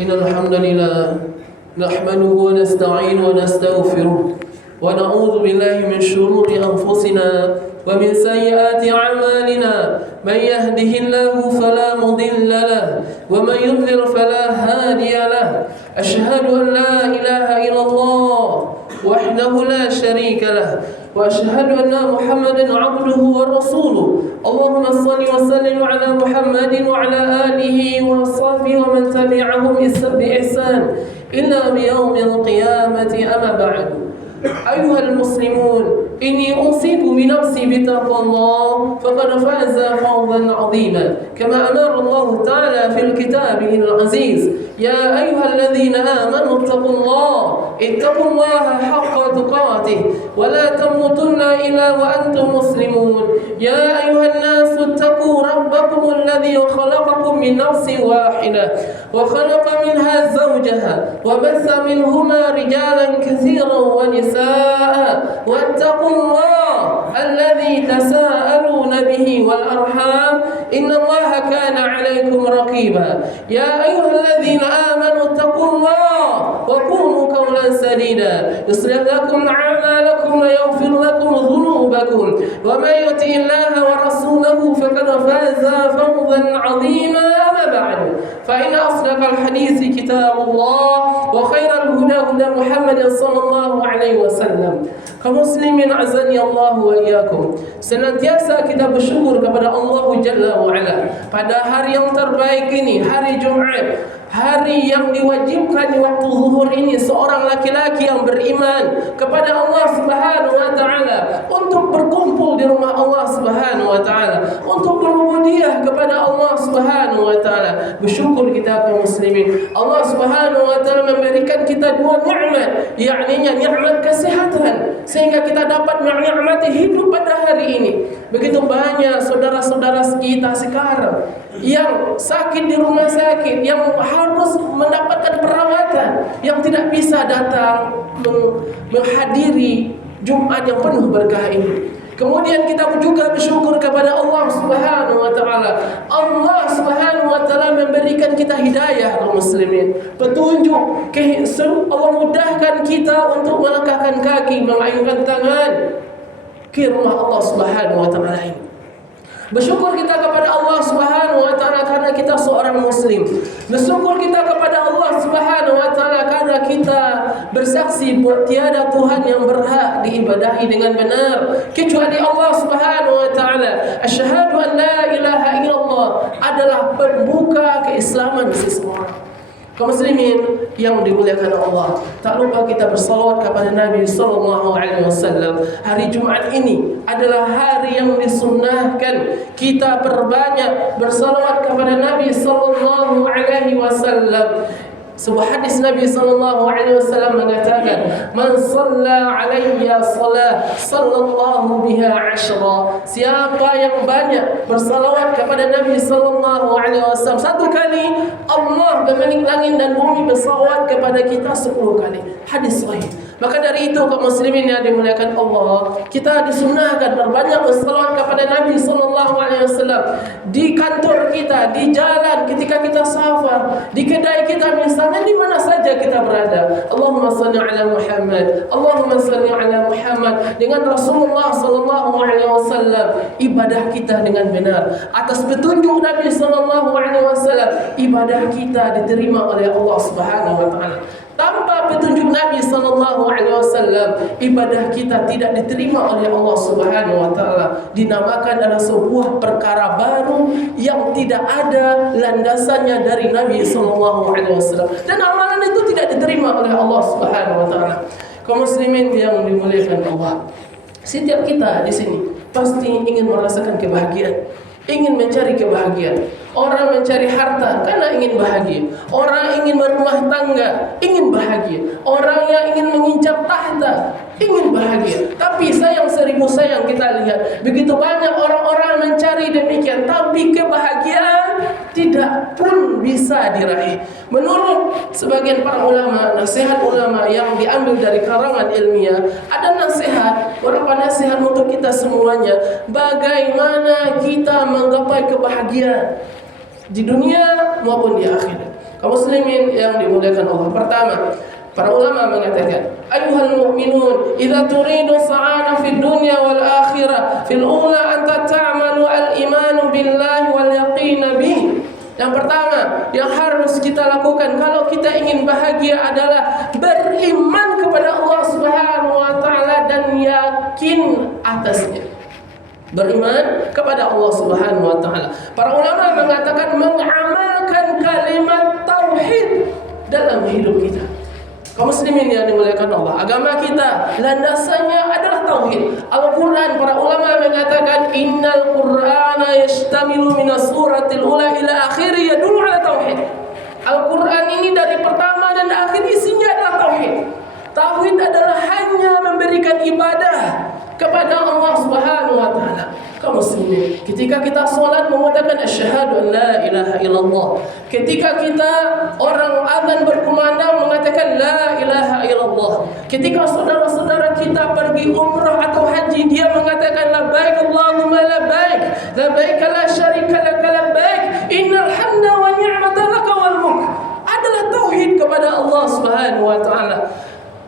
إن الحمد لله نحمده ونستعينه ونستغفره ونعوذ بالله من شرور أنفسنا ومن سيئات أعمالنا من يهده الله فلا مضل له ومن يضلل فلا هادي له أشهد أن لا إله إلا الله وحده لا شريك له وأشهد أن محمدا عبده ورسوله اللهم صل وسلم على محمد وعلى آله وصحبه ومن تبعهم بإحسان إلى يوم القيامة أما بعد أيها المسلمون إني أوصيكم بنفسي بتقوى الله فقد فاز فوزا عظيما كما أمر الله تعالى في الكتاب العزيز يا أيها الذين آمنوا اتقوا الله حق تقاته ولا تموتن إلا وأنتم مسلمون يا أيها الناس اتقوا ربكم الذي خلقكم من نفس واحدة وخلق منها زوجها وبث منهما رجالا كثيرا ونساء واتقوا الله الذي تساءلون به والأرحام إن الله كان عليكم رقيبا يا أيها الذين آمنوا اتقوا الله وقولوا قولا سديدا يصلح لكم أعمالكم ويغفر لكم ذنوبكم ومن يطع الله ورسوله فقد فاز فوزا عظيما أما بعد فإن أصدق الحديث كتاب الله وخير الهدى هدى محمد صلى الله عليه wasallam. Kaum muslimin azani Allah wa iyyakum. Senantiasa kita bersyukur kepada Allah Jalla wa Ala pada hari yang terbaik ini, hari Jumat, hari yang diwajibkan di waktu zuhur ini seorang laki-laki yang beriman kepada Allah Subhanahu wa taala untuk berkumpul di rumah Allah Subhanahu wa taala, untuk berubudiyah kepada Allah Subhanahu wa taala. Bersyukur kita kaum muslimin. Allah Subhanahu wa taala memberikan kita dua nikmat, yakni nikmat kesehatan sehingga kita dapat menikmati hidup pada hari ini. Begitu banyak saudara-saudara kita sekarang yang sakit di rumah sakit, yang harus mendapatkan perawatan, yang tidak bisa datang menghadiri Jumat yang penuh berkah ini. Kemudian kita juga bersyukur kepada Allah Subhanahu wa taala. Allah Subhanahu wa taala memberikan kita hidayah kaum muslimin, petunjuk, Allah mudahkan kita untuk melangkahkan kaki, mengayunkan tangan ke rumah Allah Subhanahu wa taala ini. Bersyukur kita kepada Allah Subhanahu wa taala karena kita seorang muslim. Bersyukur kita kepada Allah Subhanahu wa taala karena kita bersaksi bahwa tiada Tuhan yang berhak diibadahi dengan benar kecuali Allah Subhanahu wa taala. Asyhadu an la ilaha illallah adalah pembuka keislaman seseorang. Kaum muslimin yang dimuliakan Allah, tak lupa kita bersalawat kepada Nabi sallallahu alaihi wasallam. Hari Jumat ini adalah hari yang disunnahkan kita perbanyak bersalawat kepada Nabi sallallahu alaihi wasallam. Sebuah hadis Nabi sallallahu alaihi wasallam mengatakan, "Man shalla alayya salah, sallallahu biha 'ashra." Siapa yang banyak bersalawat kepada Nabi sallallahu alaihi wasallam satu kali, Allah pemilik langit dan bumi bersalawat kepada kita 10 kali. Hadis sahih. Maka dari itu kaum muslimin yang dimuliakan Allah, kita disunahkan berbanyak bersalawat kepada Nabi sallallahu alaihi wasallam di kantor kita, di jalan, ketika kita safar, di kedai kita, misalnya di mana saja kita berada. Allahumma shalli ala Muhammad, Allahumma shalli ala Muhammad. Dengan Rasulullah sallallahu alaihi wasallam ibadah kita dengan benar atas petunjuk Nabi sallallahu alaihi wasallam, ibadah kita diterima oleh Allah Subhanahu wa taala. Tanpa petunjuk Nabi sallallahu alaihi wasallam, ibadah kita tidak diterima oleh Allah Subhanahu wa taala. Dinamakan adalah sebuah perkara baru yang tidak ada landasannya dari Nabi sallallahu alaihi wasallam. Dan amalan itu tidak diterima oleh Allah Subhanahu wa taala. Kaum muslimin yang dimuliakan Allah, setiap kita di sini pasti ingin merasakan kebahagiaan, ingin mencari kebahagiaan. Orang mencari harta karena ingin bahagia. Orang ingin berumah tangga, ingin bahagia. Orang yang ingin menginjak tahta, ingin bahagia. Tapi sayang seribu sayang kita lihat, begitu banyak orang-orang mencari demikian, tapi kebahagiaan tidak pun bisa diraih. Menurut sebagian para ulama, nasihat ulama yang diambil dari karangan ilmiah, ada nasihat, beberapa nasihat untuk kita semuanya, bagaimana kita menggapai kebahagiaan di dunia maupun di akhirat. Kaum muslimin yang dimuliakan Allah, pertama, para ulama mengatakan, ayyuhal mu'minun, idza turidu sa'ada fid dunya wal akhirah, fil ula anta ta'malu al-imanu billahi wal yaqin bih. Yang pertama yang harus kita lakukan kalau kita ingin bahagia adalah beriman kepada Allah Subhanahu wa taala dan yakin atasnya. Beriman kepada Allah Subhanahu wa taala. Para ulama mengatakan mengamalkan kalimat tauhid dalam hidup kita. Kaum muslimin yang dimuliakan Allah, agama kita landasannya adalah tauhid. Al-Quran, para ulama mengatakan innal Qur'ana yashtamilu minas suratil ula ila akhiri yadullu ala tauhid. Al-Quran ini dari pertama dan akhir isinya adalah tauhid. Tauhid adalah hanya memberikan ibadah kepada Allah Subhanahu wa taala. Kaum muslimin, ketika kita salat mengatakan asyhadu an la ilaha illallah. Ketika kita orang azan berkumandang mengatakan la ilaha illallah. Ketika saudara-saudara kita pergi umrah atau haji dia mengatakan labbaik Allahumma labbaik, labbaik la syarika lak labbaik, innal hamda wa ni'mata lak wal mulk. Adalah tauhid kepada Allah Subhanahu wa taala.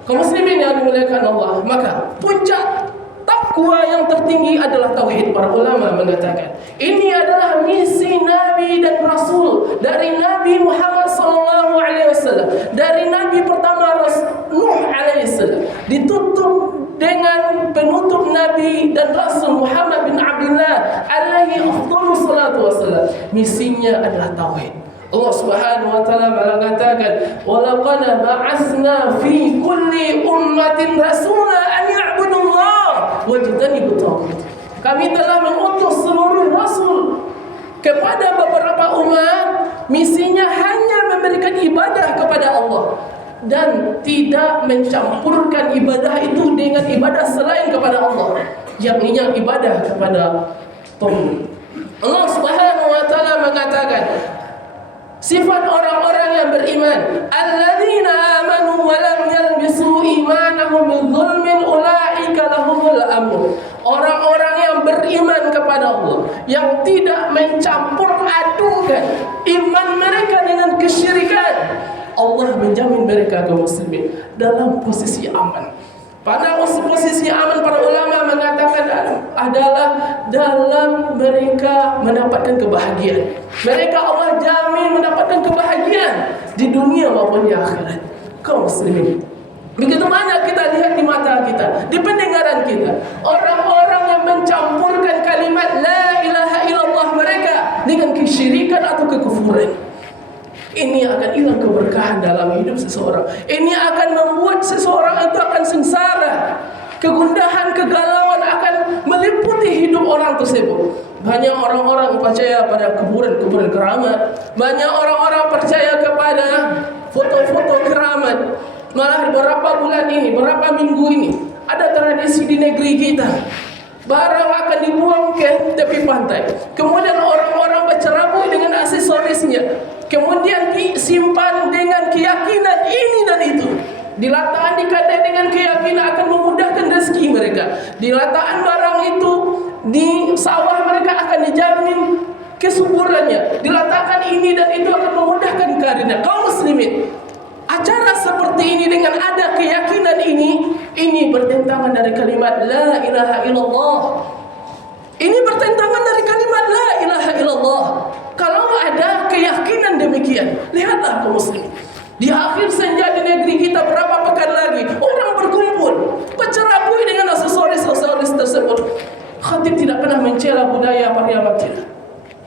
Kaum muslimin yang dimuliakan Allah, maka puncak takwa yang tertinggi adalah tauhid. Para ulama mengatakan ini adalah misi Nabi dan Rasul dari Nabi Muhammad SAW, dari Nabi pertama Nuh alaihissalam, ditutup dengan penutup Nabi dan Rasul Muhammad bin Abdullah alaihi afdhalus salatu wassalam. Misinya adalah tauhid. Allah Subhanahu wa taala mengatakan, "Wa laqad ba'atsna fi kulli ummatin rasula an ya'budullah wajtanibut taghut." Kami telah mengutus seluruh rasul kepada beberapa umat, misinya hanya memberikan ibadah kepada Allah dan tidak mencampurkan ibadah itu dengan ibadah selain kepada Allah, yakni yang ibadah kepada Tuhan. Allah Subhanahu wa taala mengatakan sifat orang-orang yang beriman, alladzina amanu wa lam yalbisu imanahum bidzulmin ulaika lahumul amn. Orang-orang yang beriman kepada Allah, yang tidak mencampur adukan iman mereka dengan kesyirikan, Allah menjamin mereka kaum muslimin dalam posisi aman. Pada posisi aman, para ulama mengatakan adalah dalam mereka mendapatkan kebahagiaan. Mereka Allah jamin mendapatkan kebahagiaan di dunia maupun di akhirat. Kaum muslimin, begitu banyak kita lihat di mata kita, di pendengaran kita, orang-orang yang mencampurkan kalimat la ilaha illallah mereka dengan kesyirikan atau kekufuran. Ini akan hilang keberkahan dalam hidup seseorang. Ini akan membuat seseorang itu akan sengsara. Kegundahan, kegalauan akan meliputi hidup orang tersebut. Banyak orang-orang percaya pada kuburan-kuburan keramat. Banyak orang-orang percaya kepada foto-foto keramat. Malah beberapa bulan ini, beberapa minggu ini, ada tradisi di negeri kita. Barang akan dibuang ke tepi pantai. Kemudian orang-orang bercerabut dengan aksesorisnya. Kemudian disimpan dengan keyakinan ini dan itu. Diletakkan di kedai dengan keyakinan akan memudahkan rezeki mereka. Diletakkan barang itu di sawah mereka akan dijamin kesuburannya. Diletakkan ini dan itu akan memudahkan karirnya. Kaum muslimin, acara seperti ini dengan ada keyakinan ini bertentangan dari kalimat la ilaha illallah. Ini bertentangan dari kalimat la ilaha illallah. Kalau ada keyakinan demikian, lihatlah kaum muslimin. Di akhir senja di negeri kita berapa pekan lagi orang berkumpul bercerabui dengan aksesoris-aksesoris tersebut. Khatib tidak pernah mencela budaya Pariaman.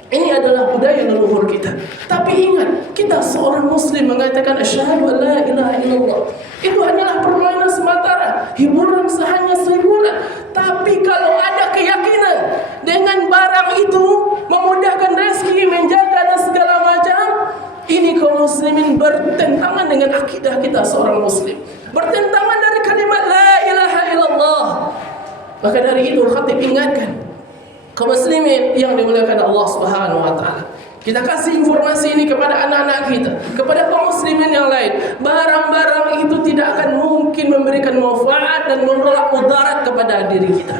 Ini adalah budaya leluhur kita. Tapi ingat, kita seorang muslim mengatakan asyhadu an la ilaha illallah. Itu hanyalah permainan sementara, hiburan hanya hiburan. Tapi kalau ada keyakinan dengan barang itu memudahkan rezeki, menjaga dan segala macam, ini kaum muslimin bertentangan dengan akidah kita seorang muslim. Bertentangan dari kalimat la ilaha illallah. Maka dari itu khatib ingatkan kaum muslimin yang dimuliakan Allah Subhanahu wa taala. Kita kasih informasi ini kepada anak-anak kita, kepada kaum muslimin yang lain. Barang-barang itu tidak akan mungkin memberikan manfaat dan menolak mudarat kepada diri kita.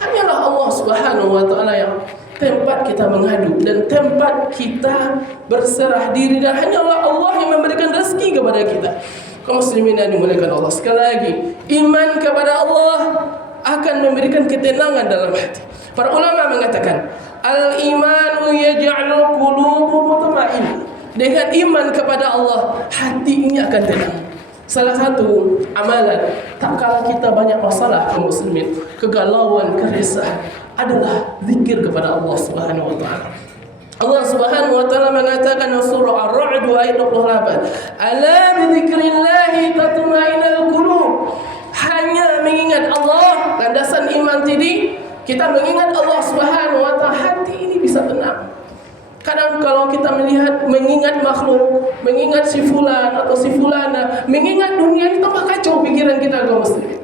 Hanyalah Allah Subhanahu wa taala yang tempat kita mengadu dan tempat kita berserah diri, dan hanyalah Allah yang memberikan rezeki kepada kita. Kaum muslimin yang dimuliakan Allah, sekali lagi, iman kepada Allah akan memberikan ketenangan dalam hati. Para ulama mengatakan, al-imanu yaj'alul qulubu mutma'innah. Dengan iman kepada Allah, hati ini akan tenang. Salah satu amalan tak kala kita banyak masalah kaum muslimin, kegalauan, keresahan, adalah zikir kepada Allah Subhanahu wa taala. Allah Subhanahu wa taala mengatakan dalam surah Ar-Ra'd ayat 28, "Ala bi dzikrillahi tatma'innul qulub." Hanya mengingat Allah, landasan iman tadi, kita mengingat Allah Subhanahu wa taala, hati ini bisa tenang. Kadang kalau kita mengingat makhluk, mengingat si fulan atau si fulana, mengingat dunia ini, tambah kacau pikiran kita kaum muslimin.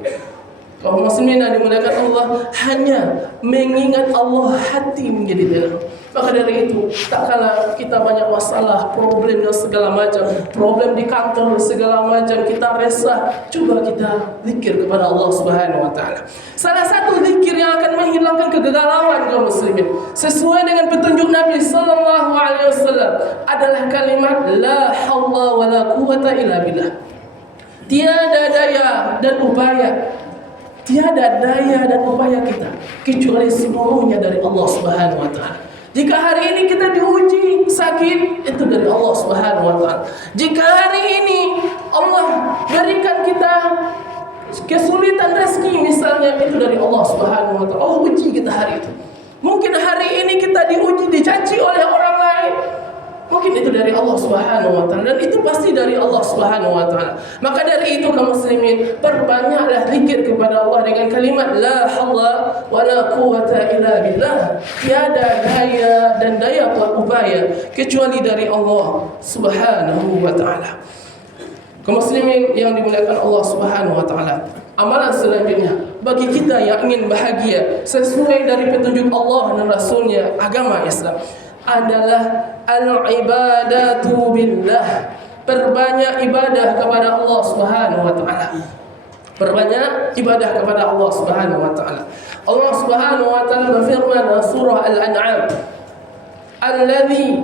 Kaum muslimin yang dimuliakan Allah, hanya mengingat Allah hati menjadi tenang. Maka dari itu, tak kala kita banyak masalah, problem dan segala macam, problem di kantor segala macam, kita resah, coba kita zikir kepada Allah Subhanahu wa taala. Salah satu zikir yang akan menghilangkan kegalauan kaum muslimin, sesuai dengan petunjuk Nabi sallallahu alaihi wasallam, adalah kalimat la haula wala quwata illa billah. Tiada daya dan upaya, tiada daya dan upaya kita kecuali seluruhnya dari Allah Subhanahu wa taala. Jika hari ini kita diuji sakit, itu dari Allah Subhanahu wa taala. Jika hari ini Allah berikan kita kesulitan rezeki misalnya, itu dari Allah Subhanahu wa taala. Allah uji kita hari itu. Mungkin hari ini kita diuji, dicaci oleh orang lain, mungkin itu dari Allah Subhanahu wa taala, dan itu pasti dari Allah Subhanahu wa taala. Maka dari itu kaum muslimin, perbanyaklah zikir kepada Allah dengan kalimat la haula wala quwata illa billah. Tiada daya dan daya upaya kecuali dari Allah Subhanahu wa taala. Kaum muslimin yang dimuliakan Allah Subhanahu wa taala, amalan selanjutnya bagi kita yang ingin bahagia sesuai dari petunjuk Allah dan Rasulnya, agama Islam, adalah al-ibadatu billah. Perbanyak ibadah kepada Allah Subhanahu wa taala. Perbanyak ibadah kepada Allah Subhanahu wa taala. Allah Subhanahu wa taala berfirman dalam surah Al-An'am, "Alladzi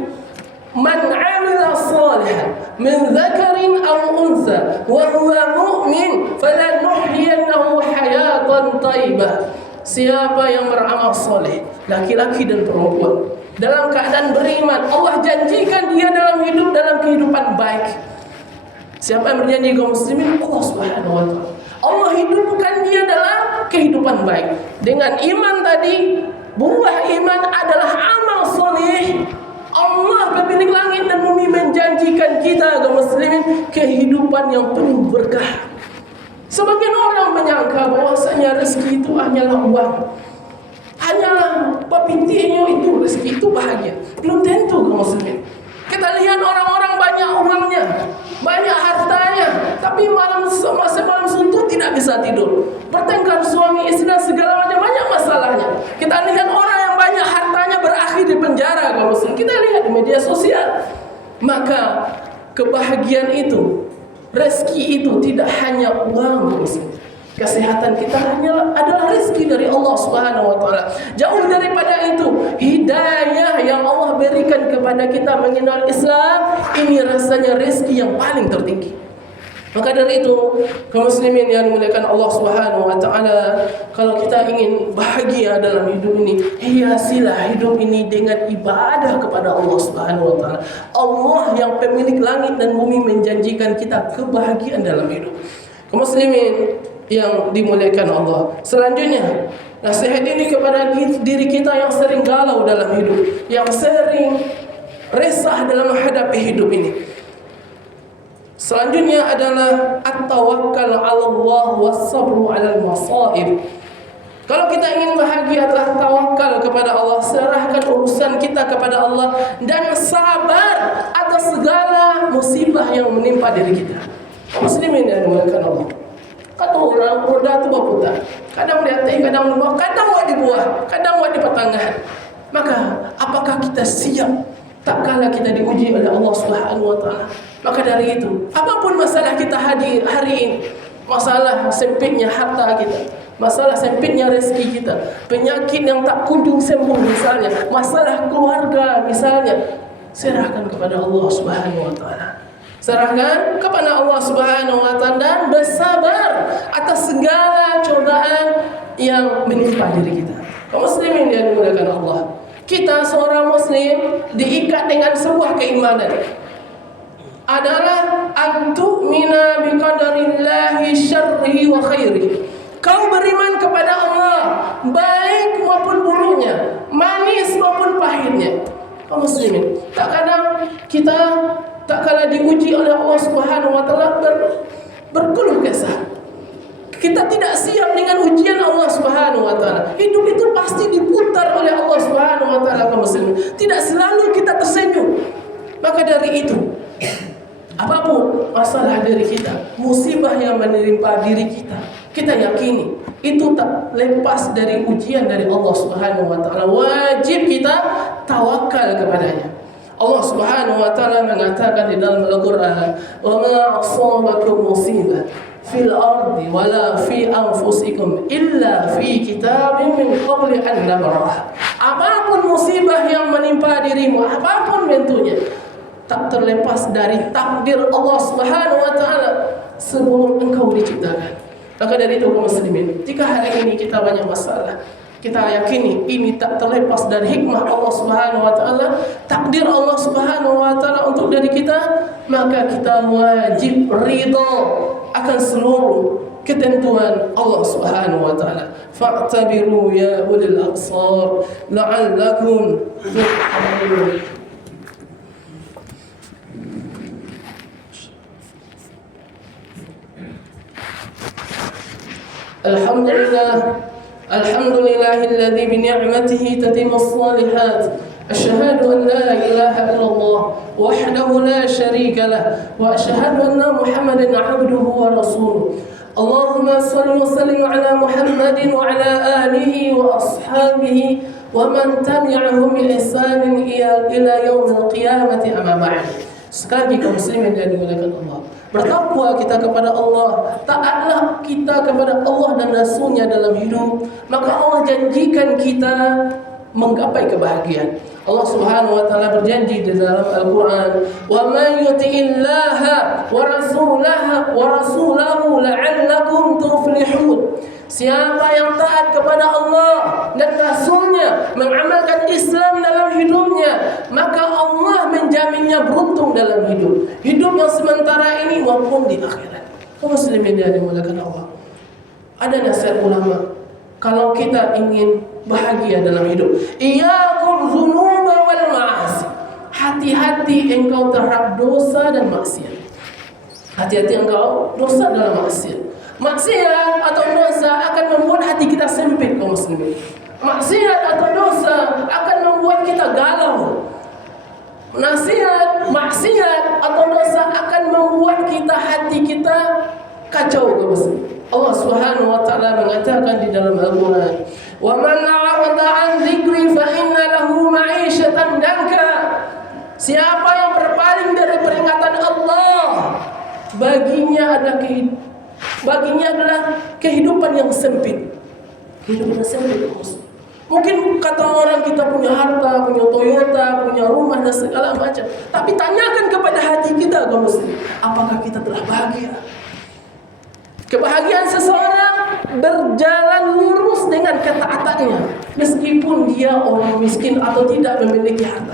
man 'amila shalihan min dzakarin aw untha wa huwa mu'min falanuhyiyannahu hayatan thayyibah." Siapa yang beramal saleh, laki-laki dan perempuan, dalam keadaan beriman, Allah janjikan dia dalam kehidupan baik. Siapa yang berjanji kaum muslimin? Allah Subhanahu wa taala. Allah hidupkan dia dalam kehidupan baik. Dengan iman tadi, buah iman adalah amal saleh. Allah pemilik langit dan bumi menjanjikan kita kaum muslimin kehidupan yang penuh berkah. Sebagian orang menyangka bahwasanya rezeki itu hanyalah uang, hanyalah papintinya itu rezeki itu bahagia. Belum tentu kaum muslimin. Kita lihat orang-orang banyak uangnya, banyak hartanya, tapi malam suntuk tidak bisa tidur, bertengkar suami istri dan segala macam, banyak masalahnya. Kita lihat orang yang banyak hartanya berakhir di penjara kaum muslimin. Kita lihat di media sosial. Maka kebahagiaan itu, rezeki itu tidak hanya uang kaum muslimin. Kesehatan kita adalah rezeki dari Allah Subhanahu wa taala. Jauh daripada itu, hidayah yang Allah berikan kepada kita mengenal Islam, ini rasanya rezeki yang paling tertinggi. Maka dari itu, kaum muslimin yang dimuliakan Allah Subhanahu wa taala, kalau kita ingin bahagia dalam hidup ini, hiasilah hidup ini dengan ibadah kepada Allah Subhanahu wa taala. Allah yang pemilik langit dan bumi menjanjikan kita kebahagiaan dalam hidup. Kaum muslimin yang dimuliakan Allah, selanjutnya nasihat ini kepada diri kita yang sering galau dalam hidup, yang sering resah dalam menghadapi hidup ini. Selanjutnya adalah at-tawakkal 'ala Allah was-sabru 'alal masaib. Kalau kita ingin bahagia, adalah tawakal kepada Allah, serahkan urusan kita kepada Allah, dan sabar atas segala musibah yang menimpa diri kita. Muslimin yang dimuliakan Allah, kata orang roda itu berputar, kadang di atas, kadang di bawah, kadang di buah, kadang di pertengahan. Maka apakah kita siap tak kala kita diuji oleh Allah Subhanahu wa taala? Maka dari itu, apapun masalah kita hari ini, masalah sempitnya harta kita, masalah sempitnya rezeki kita, penyakit yang tak kunjung sembuh misalnya, masalah keluarga misalnya, serahkan kepada Allah Subhanahu wa taala. Serahkan kepada Allah Subhanahu wa taala dan bersabar atas segala cobaan yang menimpa diri kita. Kaum muslimin yang dimuliakan Allah, kita seorang muslim diikat dengan sebuah keimanan adalah antu'mina biqadarillahi syarrihi wa khairihi. Kau beriman kepada Allah, baik maupun buruknya, manis maupun pahitnya. Kaum muslimin, tak kadang kita tak kala diuji oleh Allah Subhanahu wa taala berkeluh kesah. Kita tidak siap dengan ujian Allah Subhanahu wa taala. Hidup itu pasti diputar oleh Allah Subhanahu wa taala, kaum muslimin. Tidak selalu kita tersenyum. Maka dari itu, apapun masalah diri kita, musibah yang menimpa diri kita, kita yakini itu tak lepas dari ujian dari Allah Subhanahu wa taala. Wajib kita tawakal kepadanya. Allah Subhanahu wa taala mengatakan di dalam Al-Qur'an, "Wa ma asabakum musibah fil ardi wala fi anfusikum illa fi kitabim min qabli an nabrah." Apapun musibah yang menimpa dirimu, apapun bentuknya, tak terlepas dari takdir Allah Subhanahu wa taala sebelum engkau diciptakan. Maka dari itu kaum muslimin, jika hari ini kita banyak masalah, kita yakini ini tak terlepas dari hikmah Allah Subhanahu wa taala, takdir Allah Subhanahu wa taala untuk diri kita, maka kita wajib ridha akan seluruh ketentuan Allah Subhanahu wa taala. Fa'tabiru ya ulil absar la'allakum turhamun. Alhamdulillahilladzi bi ni'matihi tatimmu shalihat. Asyhadu an la ilaha illallah wahdahu la syarika lah wa asyhadu anna Muhammadan 'abduhu wa rasuluh. Allahumma shalli wa sallim ala Muhammadin wa ala alihi wa ashabihi wa man tabi'ahum bi ihsanin ila yaumil qiyamati amma ba'd. Sekali lagi kaum muslimin yang dimuliakan Allah, bertakwa kita kepada Allah, taatlah kita kepada Allah dan Rasulnya dalam hidup, maka Allah janjikan kita menggapai kebahagiaan. Allah Subhanahu wa taala berjanji di dalam Al-Qur'an, "Wa man yuti'illaha wa rasulahu la'allakum tuflihun." Siapa yang taat kepada Allah dan Rasulnya, mengamalkan Islam dalam hidupnya, maka Allah menjaminnya beruntung dalam hidup yang sementara ini maupun di akhirat. Kaum muslimin yang dimuliakan Allah, ada nasihat ulama, kalau kita ingin bahagia dalam hidup, iyyakum dzunuba wal ma'asi. Hati-hati engkau terhadap dosa dan maksiat. Hati-hati engkau dosa dalam maksiat. Maksiat atau dosa akan membuat hati kita sempit, kaum muslimin. Maksiat atau dosa akan membuat kita galau. Maksiat atau dosa akan membuat hati kita kacau, kaum muslimin. Allah Subhanahu wa taala mengatakan di dalam Al-Qur'an, "Wa man a'rada 'an dzikri fa inna lahu ma'isyatan danka." Siapa yang berpaling dari peringatan Allah, baginya adalah kehidupan yang sempit. Kehidupan yang sempit. Mungkin kata orang kita punya harta, punya Toyota, punya rumah dan segala macam. Tapi tanyakan kepada hati kita, kaum muslim, apakah kita telah bahagia? Kebahagiaan seseorang berjalan lurus dengan ketaatannya, meskipun dia orang miskin atau tidak memiliki harta.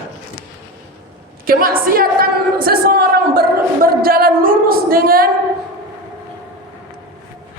Kemaksiatan seseorang berjalan lurus dengan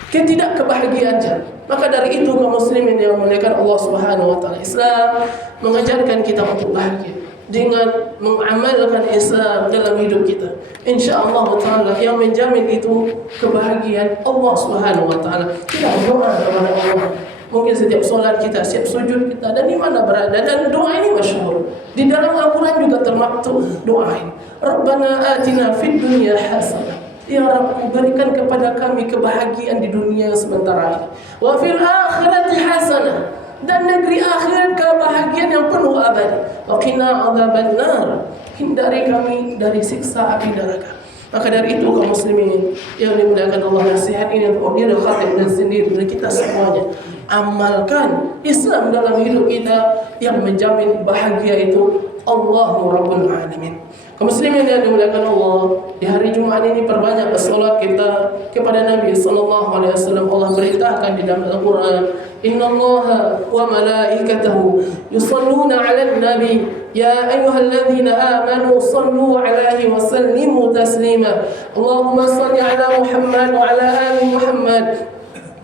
ketidakkebahagiaannya. Maka dari itu kaum muslimin yang memuliakan Allah Subhanahu wa taala, Islam mengajarkan kita untuk bahagia dengan mengamalkan Islam dalam hidup kita. Insyaallah taala yang menjamin itu kebahagiaan Allah Subhanahu wa taala. Kita berdoa kepada Allah. Mungkin setiap solat kita, setiap sujud kita, dan di mana berada, dan doa ini masyhur. Di dalam Al-Qur'an juga termaktub doa ini. Rabbana atina fid dunya hasanah. Ya Rabb, berikan kepada kami kebahagiaan di dunia sementara ini. Wa fil akhirati hasanah, dan negeri akhirat kebahagiaan yang penuh abadi. Wa qina adzabannar, hindari kami dari siksa api neraka. Maka dari itu kaum muslimin yang dimuliakan Allah, nasihat ini untuk diri khatib dan sendiri dan kita semuanya, amalkan Islam dalam hidup kita. Yang menjamin bahagia itu Allahu Rabbul Alamin. Kaum muslimin yang dimuliakan Allah, di hari Jumat ini perbanyak salat kita kepada Nabi sallallahu alaihi wasallam. Allah beritakan di dalam Al-Qur'an, "Innallaha wa malaikatahu yusholluna 'alan nabi ya ayyuhalladzina amanu shallu 'alaihi wa sallimu taslima." Allahumma shalli 'ala Muhammad wa 'ala ali Muhammad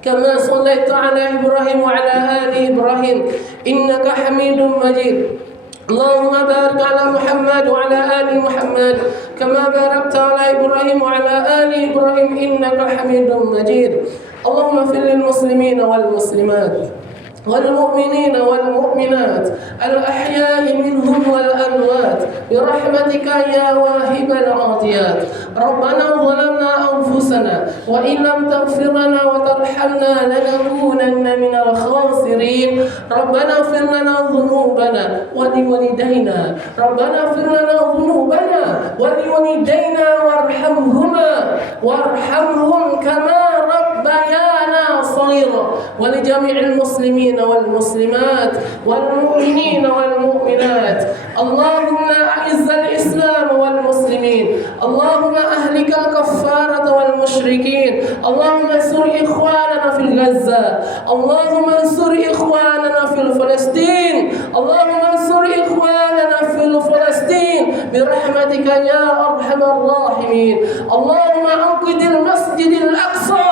كما صليت على إبراهيم وعلى آل إبراهيم إنك حميد مجيد. اللهم بارك على محمد وعلى آل محمد كما باركت على إبراهيم وعلى آل إبراهيم إنك حميد مجيد. اللهم اغفر للمسلمين والمسلمات والمؤمنين والمؤمنات الأحياء منهم والأموات برحمتك يا واهب العاطيات. ربنا ظلمنا أنفسنا وإن لم تغفر لنا وترحمنا لنكونن من الخاسرين. ربنا اغفر لنا ذنوبنا ولوالدينا ربنا اغفر لنا ذنوبنا ولوالدينا وارحمهم كما ربيانا صغيرا. ولجميع المسلمين والمسلمات والمؤمنين والمؤمنات اللهم أعز الإسلام والمسلمين. اللهم أهلك الكفارة والمشركين. اللهم انصر إخواننا في غزة. اللهم انصر إخواننا في فلسطين. اللهم انصر إخواننا في فلسطين برحمتك يا أرحم الراحمين. اللهم انقذ المسجد الأقصى.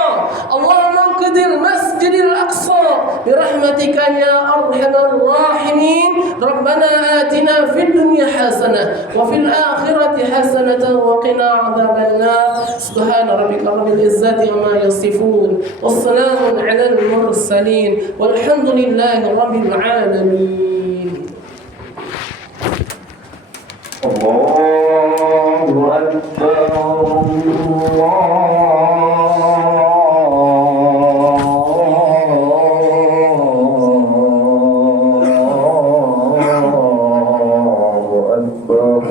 اللهم انقذ المسجد الأقصى برحمتك يا أرحم الراحمين. ربنا آتنا في الدنيا حسنة وفي الآخرة حسنة وقنا عذاب النار. سبحان ربك رب العزة عما يصفون والسلام على المرسلين والحمد لله رب العالمين. الله أكبر الله أكبر.